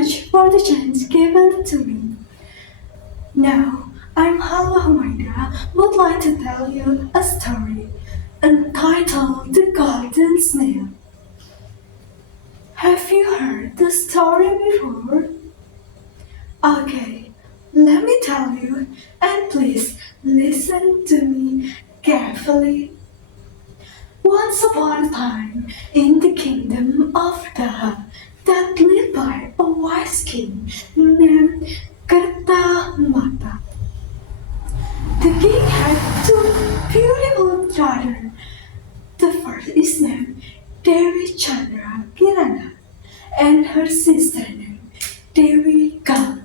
much for the chance given to me. Now, I'm Halwa Chumayda would like to tell you a story entitled The Golden Snail. Have you heard the story before? Okay, let me tell you, and please listen to me carefully. Once upon a time, in the kingdom of Daha, that lived by a wise king named Mata. The king had two beautiful daughters. The first is named Devi Chandra Kirana, and her sister named Devi Gal.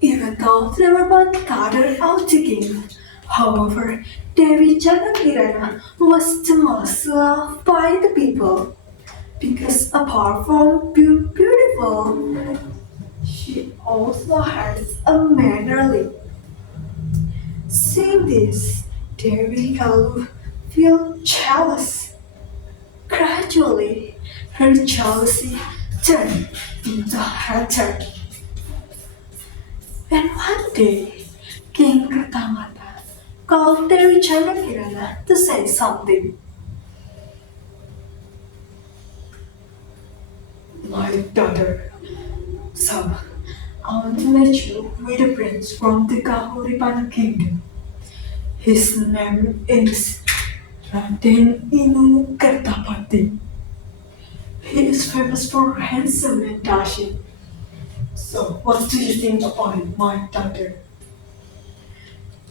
Even though they were both started out to game, however, Devi Chandra Kirana was the most loved by the people because apart from being beautiful, she also has a mannerly. Seeing this, Devi Kalu feel jealous. Gradually, her jealousy turned into hatred. And one day, King Kratamata called Devi Chandrakirana to say something. My daughter, so I want to let you with a prince from the Kahuripan kingdom. His name is Raden Inu Kertapati. He is famous for handsome and dashing. So, what do you think about it, my daughter?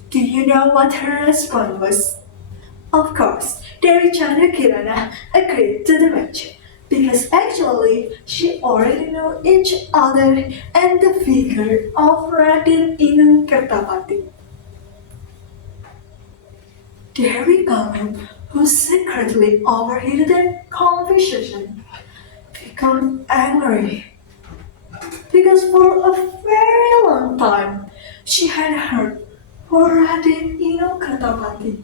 Do you know what her response was? Of course, Devi Chandra Kirana agreed to the match because actually she already knew each other and the figure of Raden Inu Kertapati. Devi Galam, who secretly overheard the conversation, became angry because for a very long time she had heard Raden Inu Kertapati,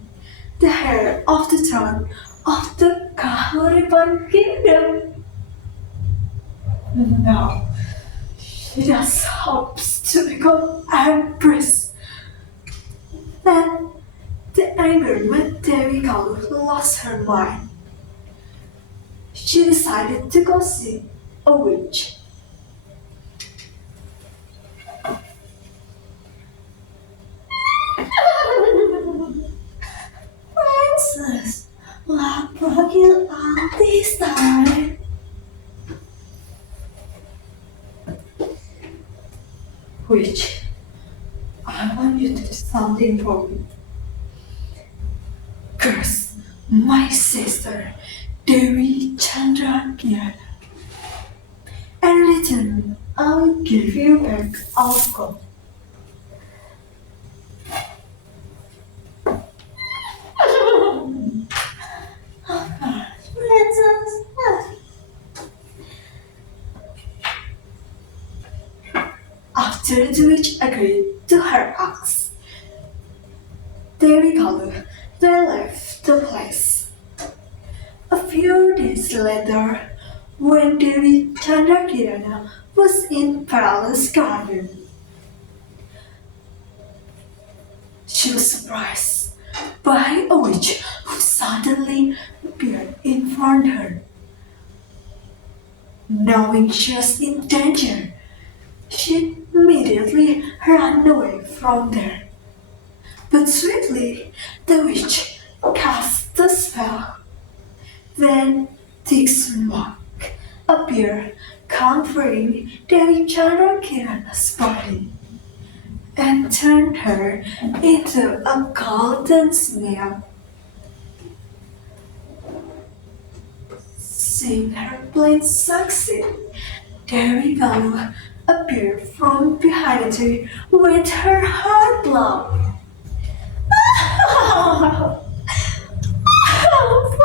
the heir of the throne of the Kahuripan kingdom. Now she just hopes to become empress. Then the anger made Devi Kalu lost her mind. She decided to go see a witch. Princess, what brought you out this time? Witch, I want you to do something for me. Curse my sister, Devi Chandra Kirana, and in return, I will give you back our gold. Princess. After the witch agreed to her ask, Devi Kalu then left the place. A few days later, when Devi Chandrakirana was in palace garden, she was surprised by a witch who suddenly appeared in front of her. Knowing she was in danger, she immediately ran away from there. But swiftly the witch cast the spell. Then thick smoke appeared, covering Devi Chandrakirana's body, and turned her into a golden snail. Seeing her plan succeed, Devi Galu appeared from behind a tree with her heart blown.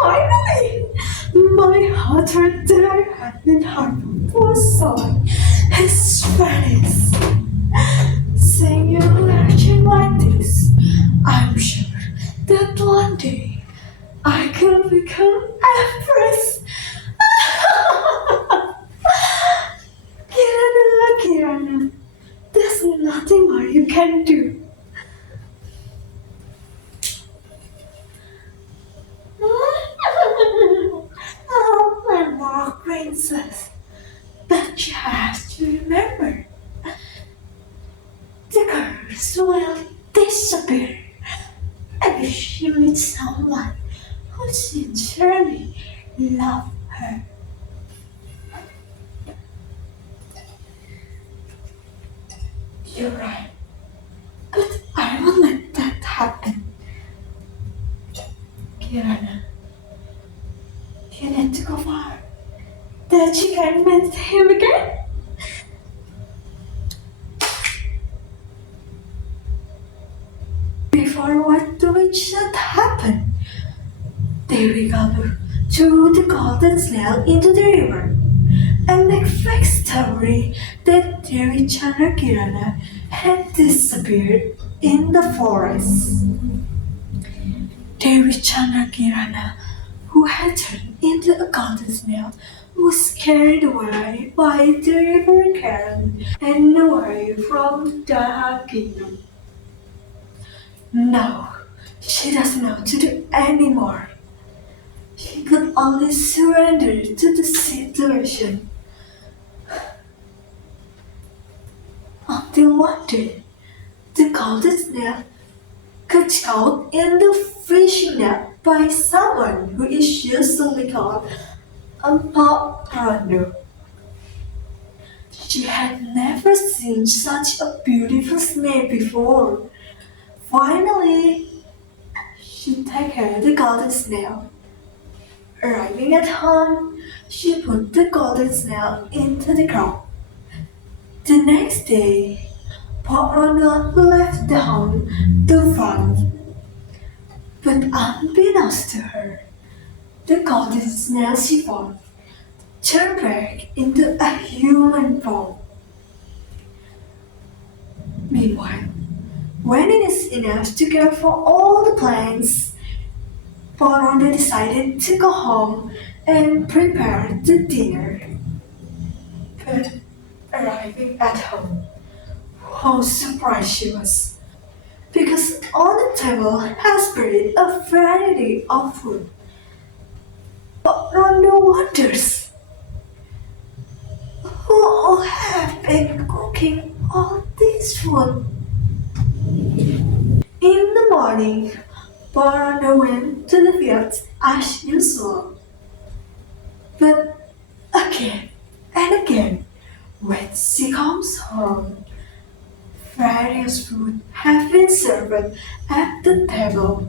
Finally, my heart that I had been harmed for someone is finished. Seeing you acting like this, I'm sure that one day I can become empress. can do. Oh, my more princess. But you have to remember, the girls will disappear if you meet someone who sincerely loves her. You're right, but I won't let that happen. Kirana, you need to go far. That you can meet him again. Before what the witch should happen, they recover threw the golden snail into the river and make fake story that Devi Chandra Kirana had disappeared in the forest. Devi Chandra Kirana, who had turned into a golden snail, was carried away by the river current and away from the kingdom. Now, she doesn't know what to do anymore. She could only surrender to the situation. Until one day, the golden snail got caught in the fishing net by someone who is usually called a pop. She had never seen such a beautiful snail before. Finally, she took her the golden snail. Arriving at home, she put the golden snail into the ground. The next day, Portland left the home to run. But unbeknownst to her, the golden snail she found turned back into a human form. Meanwhile, when it is enough to care for all the plants, Portland decided to go home and prepare the dinner. But arriving at home, how surprised she was, because on the table has spread a variety of food. But Rondo wonders who have been cooking all this food. In the morning, Rondo went to the fields as usual. But again and again, when she comes home, various food have been served at the table.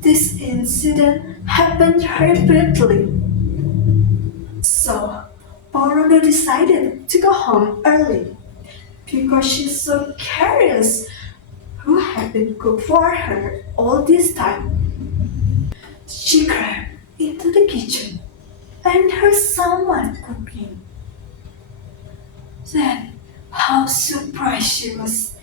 This incident happened repeatedly. So, Paula decided to go home early because she's so curious who had been cooked for her all this time. She crept into the kitchen and heard someone cooking. Then, how surprised she was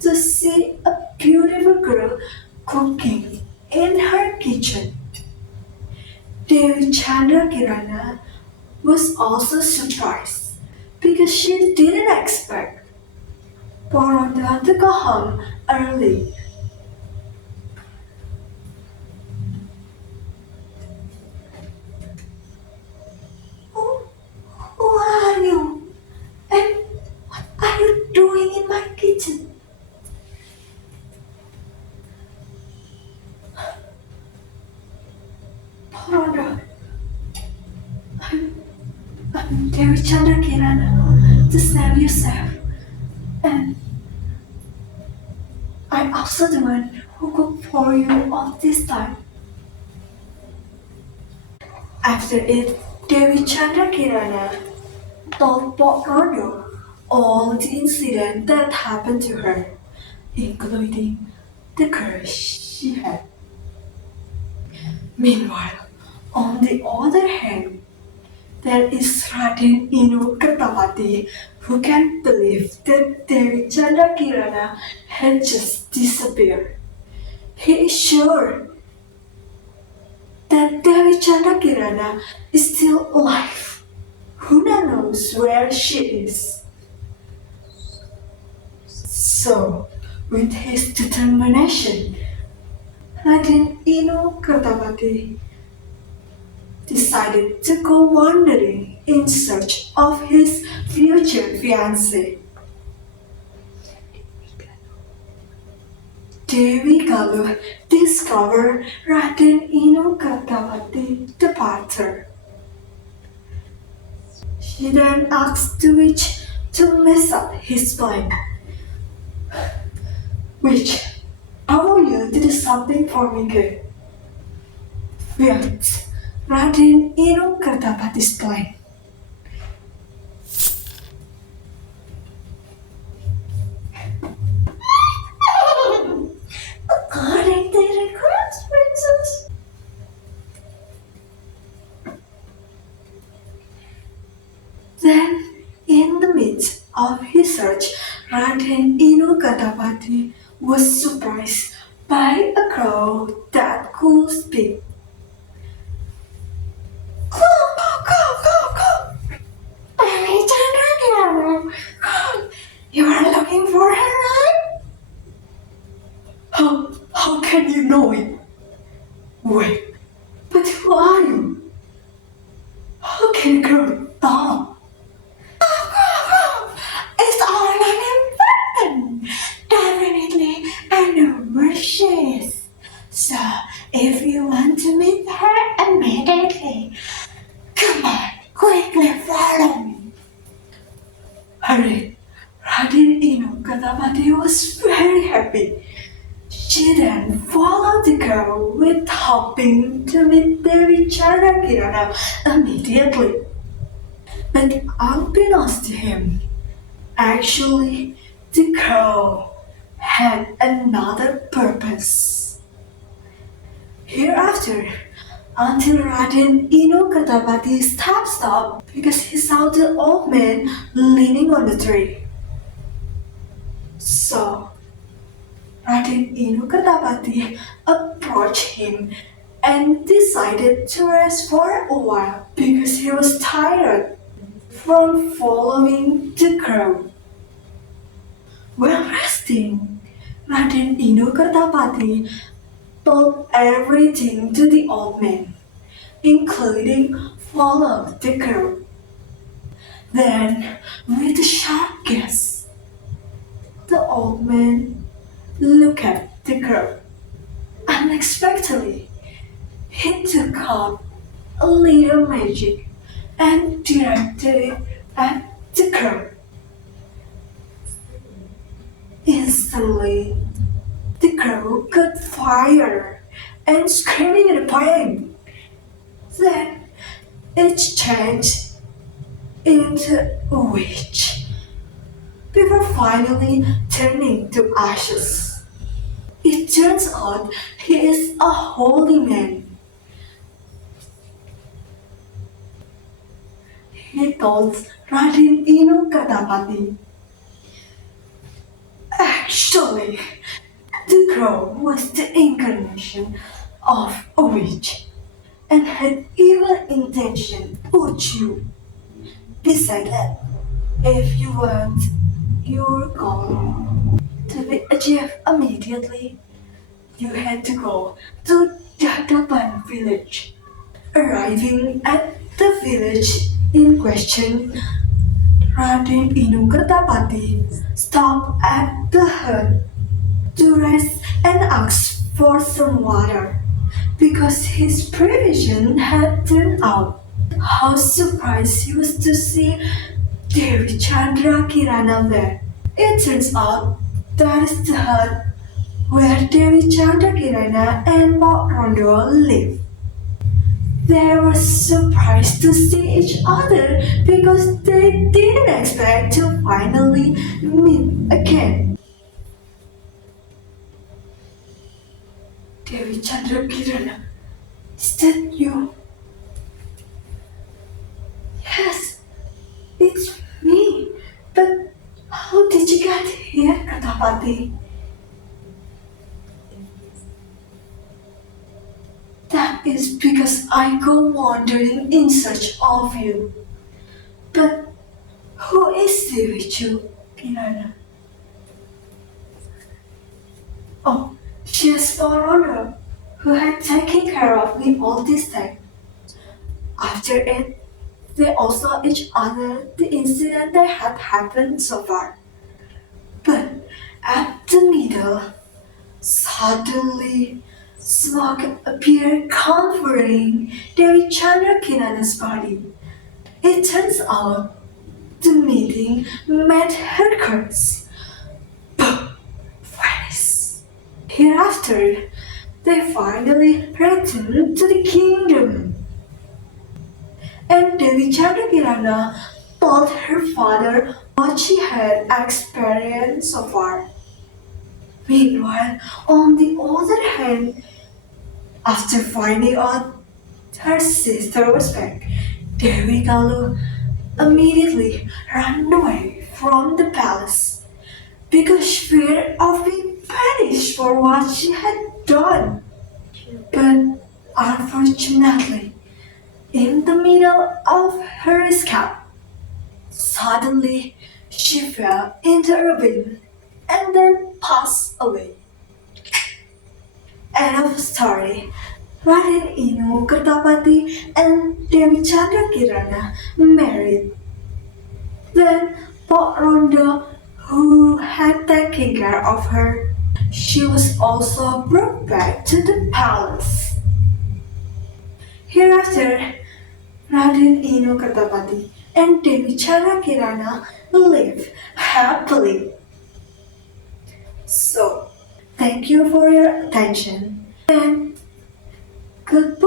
to see a beautiful girl cooking in her kitchen. Devi Chandra Kirana was also surprised because she didn't expect Paronda to go home early. Who are you? And what are you doing in my kitchen? Paronda, I'm Devi Chandra Kirana, the Snail yourself. And I'm also the one who cooked for you all this time. After it, Devi Chandra Kirana told Rondo all the incident that happened to her, including the curse she had. Meanwhile, on the other hand, there is Raden Inu Kertawati who can't believe that Devi Chandra Kirana had just disappeared. He is sure that Devi Chandra Kirana is still alive. Who knows where she is? So, with his determination, Raden Inu Kartapati decided to go wandering in search of his future fiancée. Devi Galu discovered Raden Inu Kartapati departure. She then asked the witch to mess up his plan. Witch, I want you to do something for me good. Wait, Raden Inu Kartapati's plan. According to the request, princess. Then, in the midst of his search, Raden Inu Kartapati was surprised by a crow that could speak. You are looking for her, right? How can you know it? Wait, but who are you? How can a girl talk? It's all unimportant. Definitely, I know where she is. So, if you want to meet her immediately, come on, quickly follow me. Hurry! Raden Inu Kartapati was very happy. She then followed the girl with hoping to meet Devi Kirana immediately. But unbeknownst to him, actually, the girl had another purpose. Hereafter, until Raden Inu Kartapati stopped because he saw the old man leaning on the tree. So, Raden Inu Kartapati approached him and decided to rest for a while because he was tired from following the crowd. While resting, Raden Inu Kartapati told everything to the old man, including follow the crowd. Then, with a sharp gaze, the old man looked at the crowd. Unexpectedly, he took out a little magic and directed it at the crowd. Instantly, the crowd caught fire and screaming in pain. Then it changed into a witch before finally turning to ashes. It turns out he is a holy man. He told Raden Inu Kartapati. Actually, the crow was the incarnation of a witch and had evil intention towards you. Besides that, if you want your goal to be achieved immediately, you had to go to Jatapan village. Arriving at the village in question, Raden Inu Kartapati stopped at the hut to rest and ask for some water because his prevision had turned out. How surprised he was to see Devi Chandra Kirana there. It turns out that is the hut where Devi Chandra Kirana and Bob Rondo live. They were surprised to see each other because they didn't expect to finally meet again. Devi Chandra Kirana, is that you? Yes, it's me. But how did you get here, Kartapati? That is because I go wandering in search of you. But who is there with you, Kirana? She's the owner who had taken care of me all this time. After it, they also told each other the incident that had happened so far. But at the middle, suddenly, smoke appeared covering Devi Chandra Kirana's body. It turns out the meeting met her curse. Boom! Venice. Hereafter, they finally returned to the kingdom. And Devi Chandra Kirana told her father what she had experienced so far. Meanwhile, on the other hand, after finding out her sister was back, Devi Kalu immediately ran away from the palace because she feared of being punished for what she had done. But unfortunately, in the middle of her escape, suddenly she fell into a ravine and then passed away. End of story. Raden Inu Kertapati and Dewi Chandra Kirana married. Then Pok Rondo, who had taken care of her, she was also brought back to the palace. Hereafter, Raden Inu Kertapati and Dewi Chandra Kirana lived happily. So, thank you for your attention and goodbye.